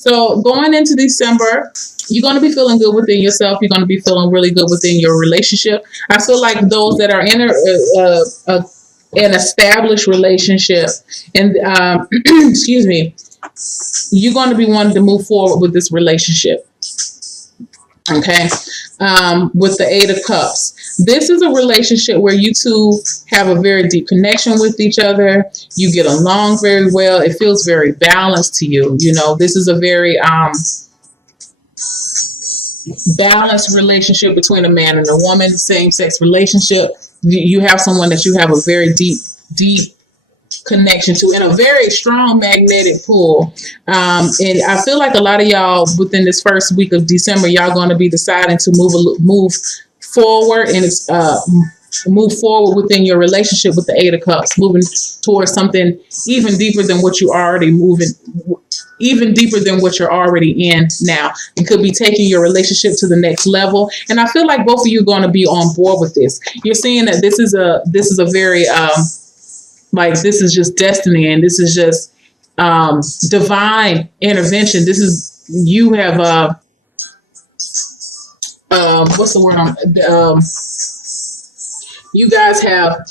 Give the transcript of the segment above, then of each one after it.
So going into December, you're going to be feeling good within yourself. You're going to be feeling really good within your relationship. I feel like those that are in an established relationship, and excuse me, you're going to be wanting to move forward with this relationship. Okay. With the Eight of Cups. This is a relationship where you two have a very deep connection with each other. You get along very well. It feels very balanced to you. You know, this is a very balanced relationship between a man and a woman, same sex relationship. You have someone that you have a very deep connection to, and a very strong magnetic pull. And I feel like a lot of y'all within this first week of December, y'all going to be deciding to move forward and move forward within your relationship with the Eight of Cups, moving towards something even deeper than what you already even deeper than what you're already in now. It could be taking your relationship to the next level. And I feel like both of you are going to be on board with this. You're seeing that this is a very like, this is just destiny, and this is just divine intervention. This is, you have what's the word? You guys have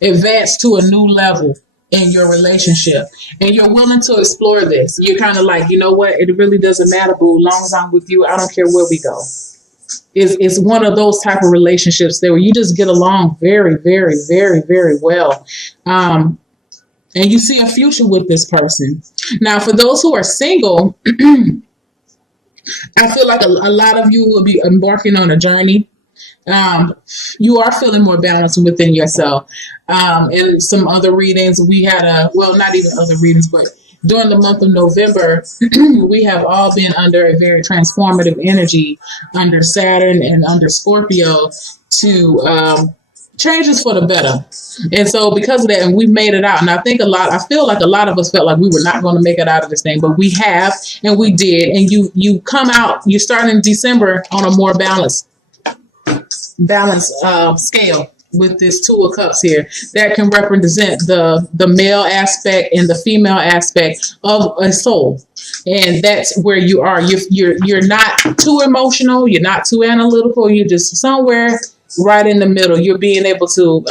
advanced to a new level in your relationship, and you're willing to explore this. You're kind of like, you know what? It really doesn't matter, boo. As long as I'm with you, I don't care where we go. It's one of those type of relationships there where you just get along very, very, very, very well. And you see a future with this person. Now, for those who are single, I feel like a lot of you will be embarking on a journey. You are feeling more balanced within yourself. In some other readings, we had not even other readings, but during the month of November, we have all been under a very transformative energy under Saturn and under Scorpio to change us for the better. And so because of that, and we made it out. And I feel like a lot of us felt like we were not going to make it out of this thing, but we have, and we did. And you come out, you start in December on a more balanced scale with this Two of Cups here that can represent the male aspect and the female aspect of a soul. And that's where you are. You're not too emotional. You're not too analytical. You're just somewhere right in the middle. You're being able to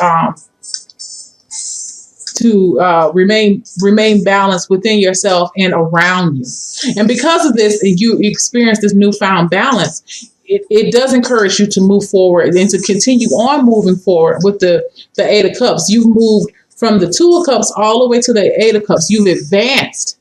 remain balanced within yourself and around you. And because of this, you experience this newfound balance. It does encourage you to move forward and to continue on moving forward with the Eight of Cups. You've moved from the Two of Cups all the way to the Eight of Cups. You've advanced.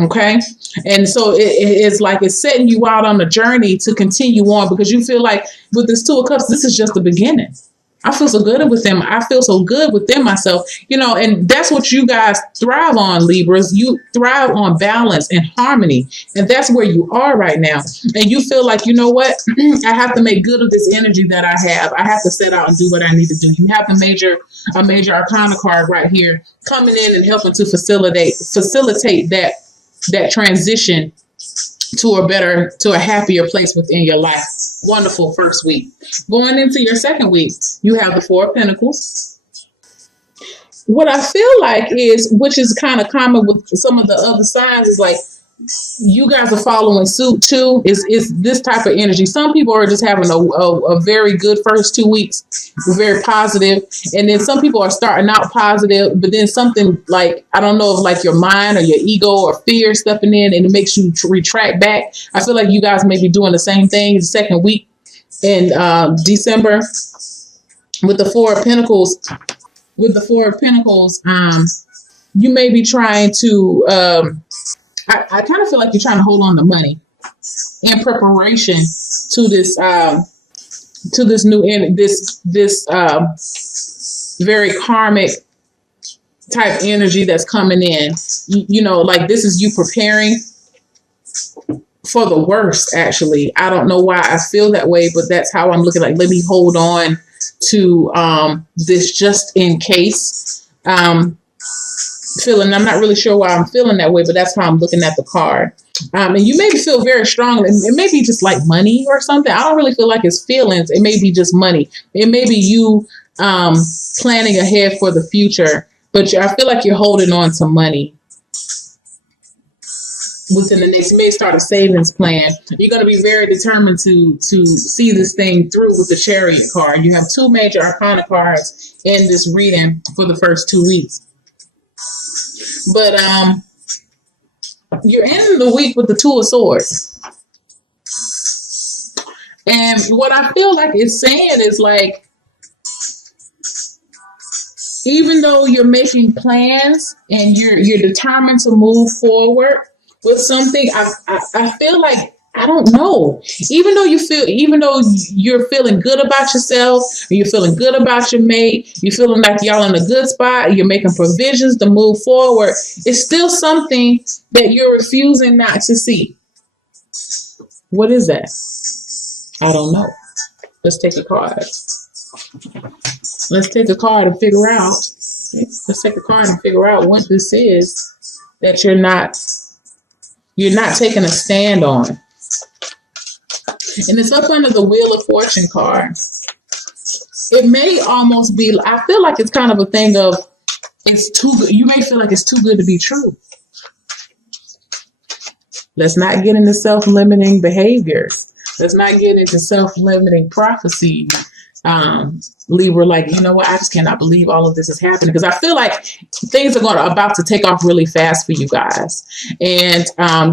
Okay. And so it's like it's setting you out on a journey to continue on, because you feel like with this Two of Cups, this is just the beginning. I feel so good with them. I feel so good within myself, and that's what you guys thrive on, Libras. You thrive on balance and harmony. And that's where you are right now. And you feel like, you know what? I have to make good of this energy that I have. I have to set out and do what I need to do. You have a major arcana card right here coming in and helping to facilitate that transition to a happier place within your life. Wonderful first week. Going into your second week, you have the Four of Pentacles. What I feel like is, which is kind of common with some of the other signs, is like you guys are following suit too. Is this type of energy? Some people are just having a very good first 2 weeks, very positive, and then some people are starting out positive, but then something like, I don't know, if like your mind or your ego or fear stepping in and it makes you retract back. I feel like you guys may be doing the same thing the second week in December with the Four of Pentacles. With the Four of Pentacles, you may be trying to. I kind of feel like you're trying to hold on to money in preparation to this new this very karmic type energy that's coming in. Like this is you preparing for the worst. Actually, I don't know why I feel that way, but that's how I'm looking. Like, let me hold on to this just in case. Feeling, I'm not really sure why I'm feeling that way, but that's how I'm looking at the card. And you maybe feel very strong. It may be just like money or something. I don't really feel like it's feelings. It may be just money. It may be you planning ahead for the future, but I feel like you're holding on to money. within the next, you may start a savings plan. You're going to be very determined to see this thing through with the Chariot card. You have two major arcana cards in this reading for the first 2 weeks. But you're ending the week with the Two of Swords. And what I feel like it's saying is like, even though you're making plans and you're determined to move forward with something, I feel like, I don't know. Even though you're feeling good about yourself, or you're feeling good about your mate, you're feeling like y'all in a good spot, you're making provisions to move forward, it's still something that you're refusing not to see. What is that? I don't know. Let's take a card. Let's take a card and figure out. Let's take a card and figure out what this is that you're not taking a stand on. And it's up under the Wheel of Fortune card. It may almost be, I feel like it's kind of a thing of, it's too good. You may feel like it's too good to be true. Let's not get into self-limiting behaviors. Let's not get into self-limiting prophecy. Libra, like, you know what? I just cannot believe all of this is happening, because I feel like things are about to take off really fast for you guys. And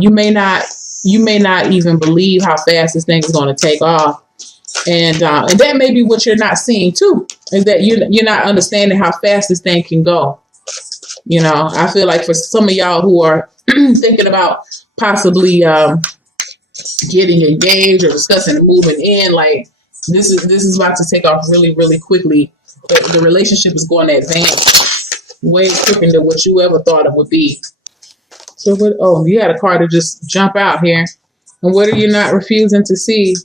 you may not even believe how fast this thing is going to take off. And that may be what you're not seeing too, is that you're not understanding how fast this thing can go. You know, I feel like for some of y'all who are thinking about possibly getting engaged or discussing and moving in, like, this is about to take off really, really quickly. The relationship is going to advance way quicker than what you ever thought it would be. So what? Oh, you had a card to just jump out here. And what are you not refusing to see?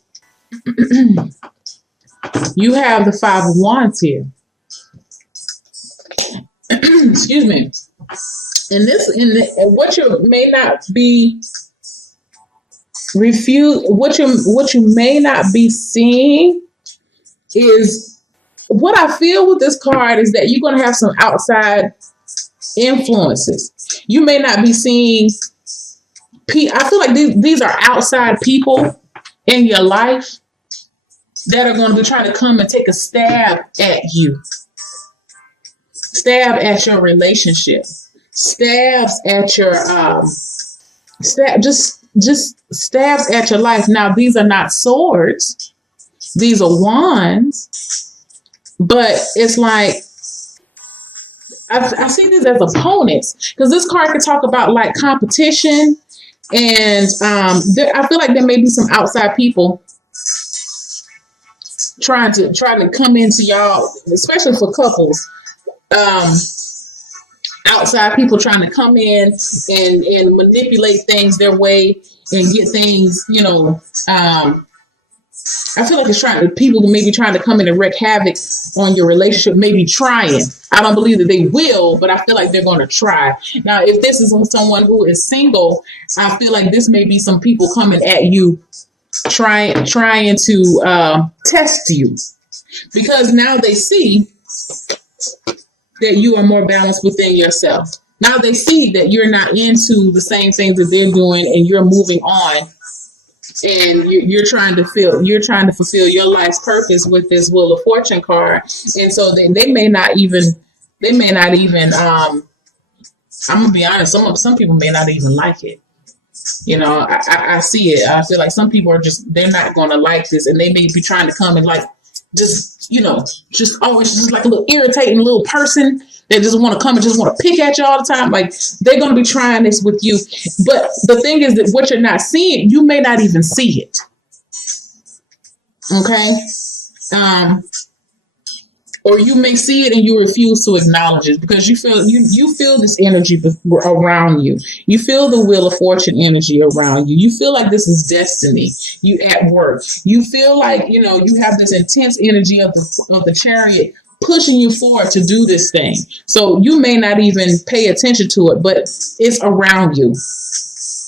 You have the Five of Wands here. Excuse me. And what you may not be what you may not be seeing is, what I feel with this card is that you're going to have some outside influences. You may not be seeing, I feel like these are outside people in your life that are going to be trying to come and take a stab at you. Stab at your relationship. Stabs at your, just stabs at your life. Now, these are not swords. These are wands. But it's like, I see these as opponents, because this card could talk about like competition. And I feel like there may be some outside people trying to come into y'all, especially for couples. Outside people trying to come in and manipulate things their way and get things, you know. I feel like people may be trying to come in and wreak havoc on your relationship, maybe trying. I don't believe that they will, but I feel like they're going to try. Now, if this is someone who is single, I feel like this may be some people coming at you, trying to test you, because now they see that you are more balanced within yourself. Now they see that you're not into the same things that they're doing, and you're moving on, and you're trying to fulfill your life's purpose with this Wheel of Fortune card. And so they may not even I'm gonna be honest, some people may not even like it. You know, I see it. I feel like some people they're not gonna like this, and they may be trying to come and like just always just like a little irritating little person that just want to come and just want to pick at you all the time. Like, they're going to be trying this with you. But the thing is that what you're not seeing, you may not even see it. Okay? Or you may see it and you refuse to acknowledge it, because you feel this energy around you. You feel the Wheel of Fortune energy around you. You feel like this is destiny. You at work. You feel like, you have this intense energy of the Chariot pushing you forward to do this thing. So you may not even pay attention to it, but it's around you.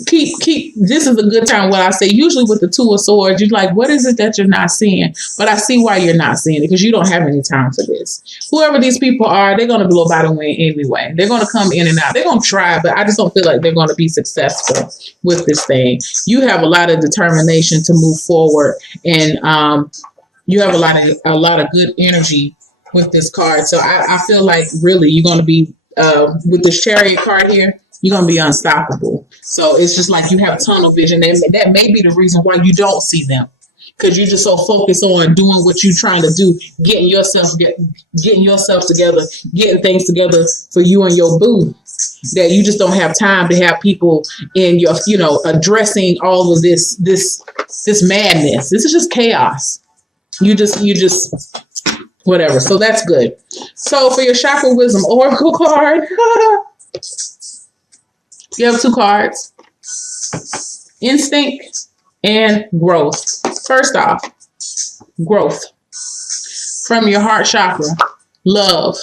keep this is a good time. What I say usually with the Two of Swords, you're like, what is it that you're not seeing? But I see why you're not seeing it, because you don't have any time for this. Whoever these people are, they're gonna blow by the wind anyway. They're gonna come in and out. They're gonna try, but I just don't feel like they're gonna be successful with this thing. You have a lot of determination to move forward, and you have a lot of good energy with this card. So I feel like really you're gonna be with this Chariot card here, you're going to be unstoppable. So it's just like you have tunnel vision. That may be the reason why you don't see them, because you're just so focused on doing what you're trying to do, getting yourself together, getting things together for you and your boo, that you just don't have time to have people in your, addressing all of this madness. This is just chaos. You just whatever. So that's good. So for your Chakra Wisdom Oracle card, you have two cards: instinct and growth. First off, growth from your heart chakra, love.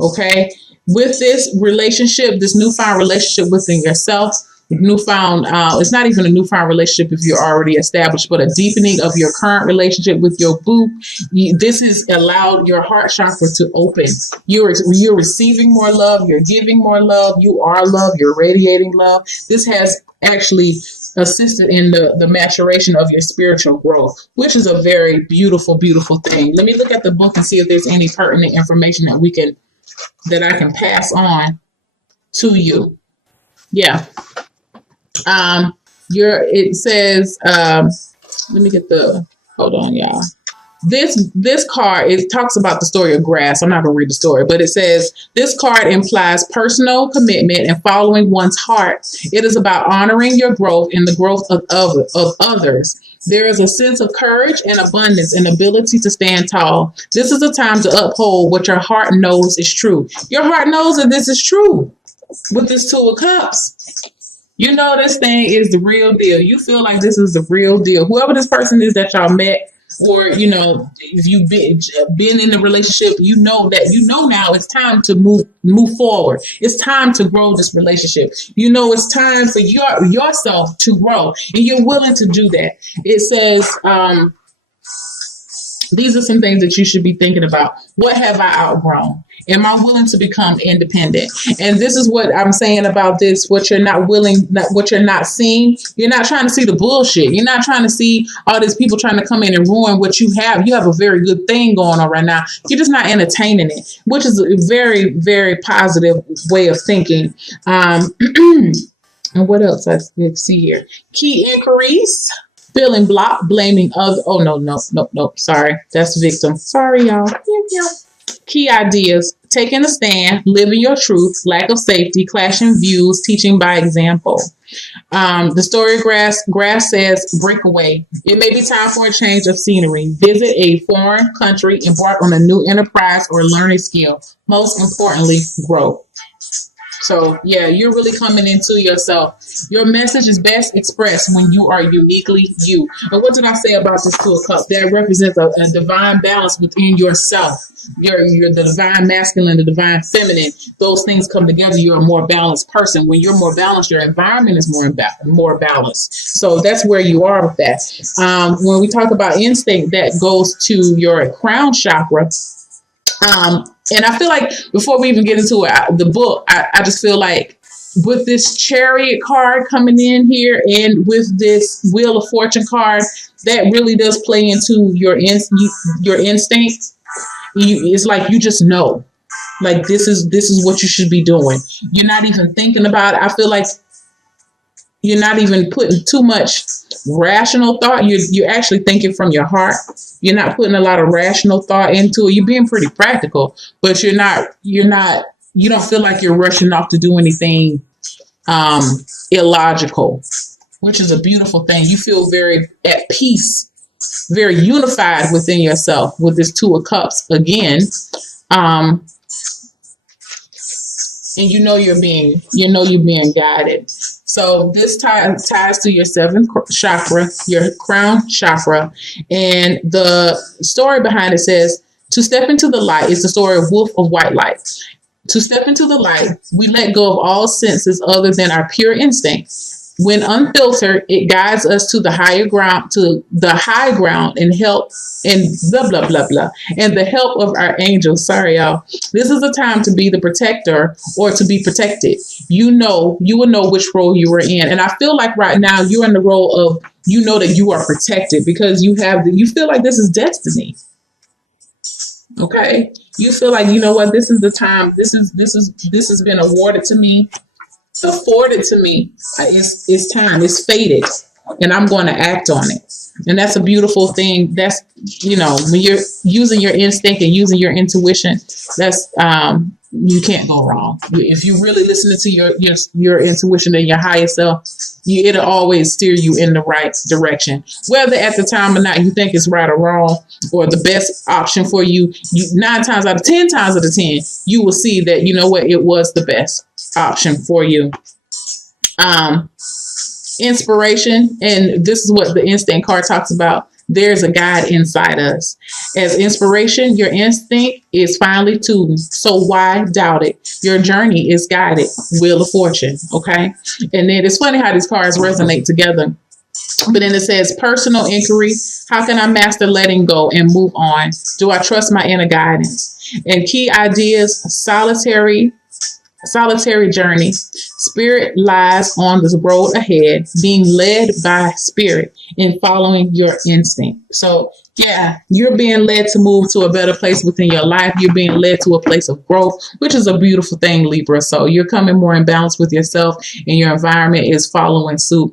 Okay. With this relationship, this newfound relationship within yourself, it's not even a newfound relationship if you're already established, but a deepening of your current relationship with your boo. This has allowed your heart chakra to open. You're receiving more love. You're giving more love. You are love. You're radiating love. This has actually assisted in the maturation of your spiritual growth, which is a very beautiful, beautiful thing. Let me look at the book and see if there's any pertinent information that I can pass on to you. Yeah. It says, let me get hold on, y'all. This card, it talks about the story of grass. I'm not going to read the story, but it says this card implies personal commitment and following one's heart. It is about honoring your growth and the growth of others. There is a sense of courage and abundance and ability to stand tall. This is a time to uphold what your heart knows is true. Your heart knows that this is true with this Two of Cups. You know this thing is the real deal. You feel like this is the real deal. Whoever this person is that y'all met, or if you've been in a relationship, now it's time to move forward. It's time to grow this relationship. It's time for yourself to grow, and you're willing to do that. It says, these are some things that you should be thinking about. What have I outgrown? Am I willing to become independent? And this is what I'm saying about this. What you're not seeing. You're not trying to see the bullshit. You're not trying to see all these people trying to come in and ruin what you have. You have a very good thing going on right now. You're just not entertaining it, which is a very, very positive way of thinking. And what else I see here? Key inquiries. Feeling blocked, blaming others. Oh, no. Sorry. That's victim. Sorry, y'all. Yeah. Key ideas: taking a stand, living your truth, lack of safety, clashing views, teaching by example. The story of grass says, break away. It may be time for a change of scenery. Visit a foreign country, embark on a new enterprise, or learn a skill. Most importantly, grow. So, yeah, you're really coming into yourself. Your message is best expressed when you are uniquely you. And what did I say about this Two of Cups? That represents a divine balance within yourself. You're the divine masculine, the divine feminine. Those things come together. You're a more balanced person. When you're more balanced, your environment is more balanced. So that's where you are with that. When we talk about instinct, that goes to your crown chakra. And I feel like before we even get into the book, I just feel like with this Chariot card coming in here and with this Wheel of Fortune card, that really does play into your instinct. It's like you just know, like this is what you should be doing. You're not even thinking about it. I feel like you're not even putting too much rational thought. You're actually thinking from your heart. You're not putting a lot of rational thought into it. You're being pretty practical, but you don't feel like you're rushing off to do anything illogical, which is a beautiful thing. You feel very at peace, very unified within yourself with this Two of Cups again. And you're being guided. So this ties to your seventh chakra, your crown chakra. And the story behind it says, to step into the light is the story of Wolf of White Light. To step into the light, we let go of all senses other than our pure instinct. When unfiltered, it guides us to the higher ground, to the high ground, and help and blah blah blah blah, and the help of our angels. Sorry, y'all. This is a time to be the protector or to be protected. You will know which role you are in, and I feel like right now you're in the role of, you know, that you are protected because you feel like this is destiny. Okay, you feel like, you know what, this is the time. This has been awarded to me, afforded to me. It's time. It's fated, and I'm going to act on it. And that's a beautiful thing. That's, when you're using your instinct and using your intuition, that's you can't go wrong. If you really listen to your intuition and your higher self, it'll always steer you in the right direction. Whether at the time or not you think it's right or wrong or the best option for you, 9 times out of 10 times out of 10, you will see that, you know what, it was the best option for you. Inspiration, and this is what the instinct card talks about. There's a guide inside us. As inspiration, your instinct is finely tuned, so why doubt it? Your journey is guided. Wheel of Fortune, okay? And then it's funny how these cards resonate together. But then it says personal inquiry. How can I master letting go and move on? Do I trust my inner guidance? And key ideas: solitary journey. Spirit lies on the road ahead, being led by spirit and following your instinct. So yeah, you're being led to move to a better place within your life. You're being led to a place of growth, which is a beautiful thing, Libra. So you're coming more in balance with yourself, and your environment is following suit.